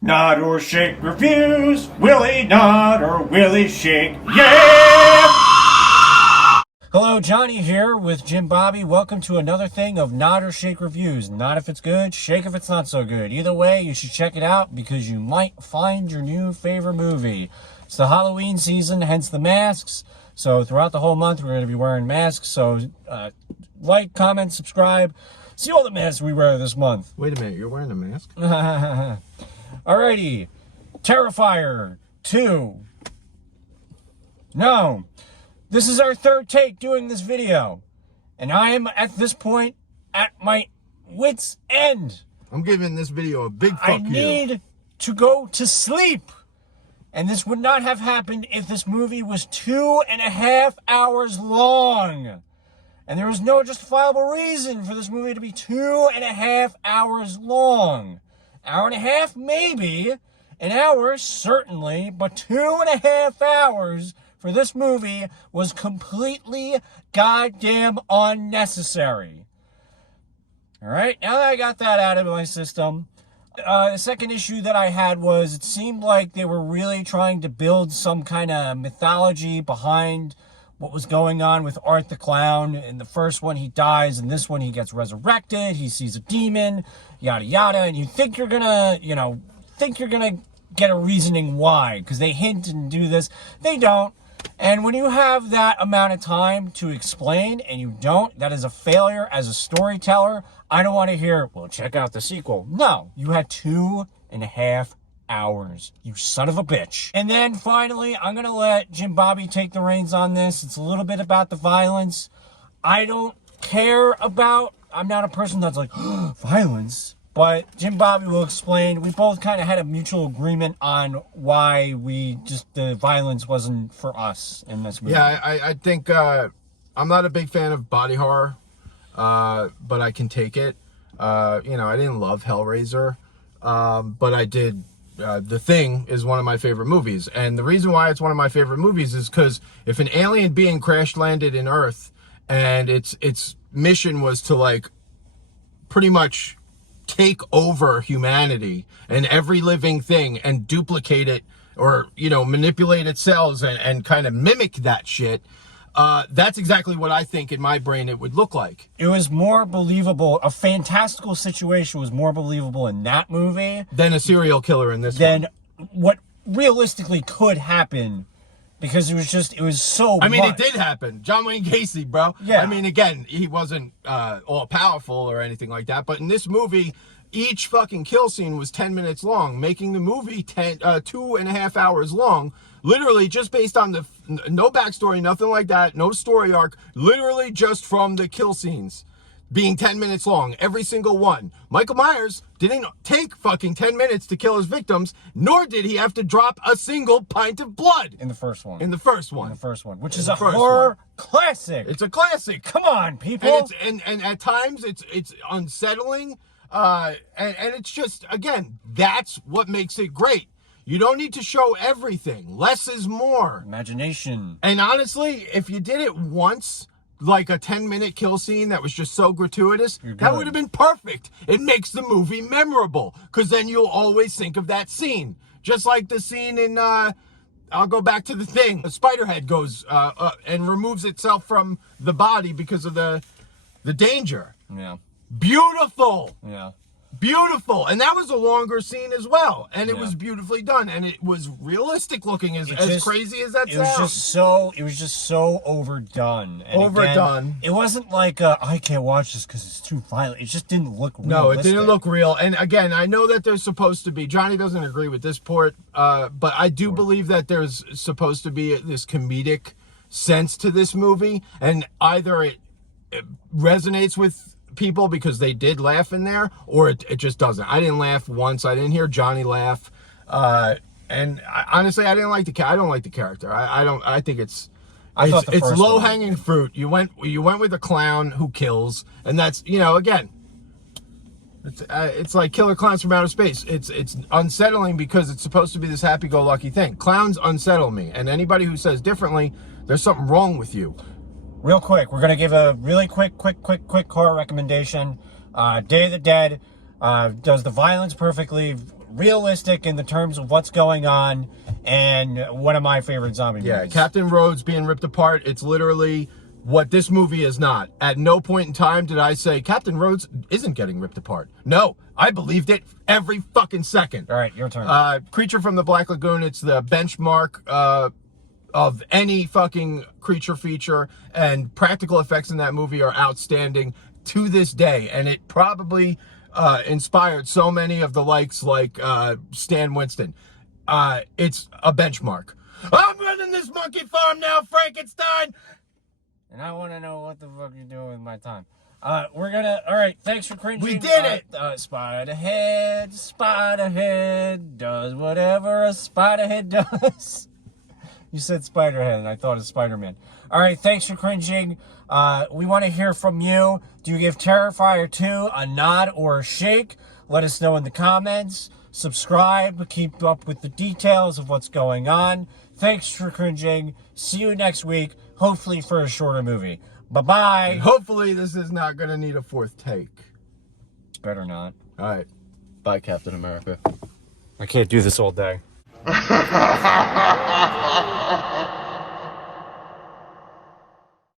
Nod or shake reviews. Willie nod or Willie shake. Yeah! Hello, Johnny here with Jim Bobby. Welcome to another thing of Nod or Shake reviews. Nod if it's good, shake if it's not so good. Either way, you should check it out because you might find your new favorite movie. It's the Halloween season, hence the masks. So throughout the whole month, we're going to be wearing masks. So like, comment, subscribe. See all the masks we wear this month. Wait a minute, you're wearing a mask? Alrighty. Terrifier 2. No. This is our third take doing this video. And I am, at this point, at my wit's end. I'm giving this video a big fuck I you. need to go to sleep. And this would not have happened if this movie was 2.5 hours long. And there was no justifiable reason for this movie to be 2.5 hours long. Hour and a half, maybe. An hour, certainly. But 2.5 hours for this movie was completely goddamn unnecessary. All right, now that I got that out of my system, the second issue that I had was it seemed like they were really trying to build some kind of mythology behind what was going on with Art the Clown. In the first one, he dies. In this one, he gets resurrected. He sees a demon, yada, yada. And you think you're gonna, get a reasoning why, because they hint and do this. They don't. And when you have that amount of time to explain and you don't, that is a failure as a storyteller. I don't want to hear, well, check out the sequel. No, you had 2.5 hours, you son of a bitch. And then finally, I'm going to let Jim Bobby take the reins on this. It's a little bit about the violence. I don't care about, I'm not a person that's like, violence. But Jim Bobby will explain. We both kind of had a mutual agreement on why the violence wasn't for us in this movie. Yeah, I think I'm not a big fan of body horror, but I can take it. I didn't love Hellraiser, but I did. The Thing is one of my favorite movies. And the reason why it's one of my favorite movies is because if an alien being crash landed in Earth and its mission was to, like, pretty much take over humanity and every living thing and duplicate it or, manipulate its cells and kind of mimic that shit, that's exactly what I think in my brain it would look like. It was more believable. A fantastical situation was more believable in that movie than a serial killer in this than one. What realistically could happen, because it was so I mean, much. It did happen. John Wayne Gacy, bro. Yeah. I mean, again, he wasn't all powerful or anything like that, but in this movie, each fucking kill scene was 10 minutes long, making the movie 2.5 hours long, literally just based on no backstory, nothing like that, no story arc, literally just from the kill scenes being 10 minutes long, every single one. Michael Myers didn't take fucking 10 minutes to kill his victims, nor did he have to drop a single pint of blood. In the first one. Which is a horror classic. It's a classic. Come on, people. And at times it's unsettling. And it's just, again, that's what makes it great. You don't need to show everything. Less is more. Imagination. And honestly, if you did it once, like a 10-minute kill scene that was just so gratuitous, that would have been perfect. It makes the movie memorable, because then you'll always think of that scene. Just like the scene in, I'll go back to The Thing. The spider head goes and removes itself from the body because of the danger. Yeah. Beautiful. Yeah. Beautiful. And that was a longer scene as well. And it was beautifully done. And it was realistic looking, as crazy as that sounds. It was just so overdone. And overdone. Again, it wasn't like, I can't watch this because it's too violent. It just didn't look realistic. No, it didn't look real. And again, I know that there's supposed to be, Johnny doesn't agree with this part, but I do believe that there's supposed to be this comedic sense to this movie. And either it resonates with people because they did laugh in there, or it just doesn't. I didn't laugh once. I didn't hear Johnny laugh, and honestly, I don't like the character. I think it's low hanging fruit. You went with a clown who kills, and that's again, it's like Killer Clowns from Outer Space. It's unsettling because it's supposed to be this happy go lucky thing. Clowns unsettle me, and anybody who says differently, there's something wrong with you. Real quick, we're going to give a really quick horror recommendation. Day of the Dead does the violence perfectly. realistic in the terms of what's going on, and one of my favorite zombie Yeah, movies. Captain Rhodes being ripped apart, it's literally what this movie is not. At no point in time did I say Captain Rhodes isn't getting ripped apart. No, I believed it every fucking second. All right, your turn. Creature from the Black Lagoon, it's the benchmark of any fucking creature feature, and practical effects in that movie are outstanding to this day, and it probably inspired so many of the likes like Stan Winston. It's a benchmark. I'm running this monkey farm now, Frankenstein! And I want to know what the fuck you're doing with my time. We're gonna, all right, thanks for cringing. We did it! Spiderhead does whatever a Spiderhead does. You said Spiderhead, and I thought of Spider-Man. All right, thanks for cringing. We want to hear from you. Do you give Terrifier 2 a nod or a shake? Let us know in the comments. Subscribe. Keep up with the details of what's going on. Thanks for cringing. See you next week, hopefully for a shorter movie. Bye-bye. And hopefully this is not going to need a fourth take. Better not. All right. Bye, Captain America. I can't do this all day.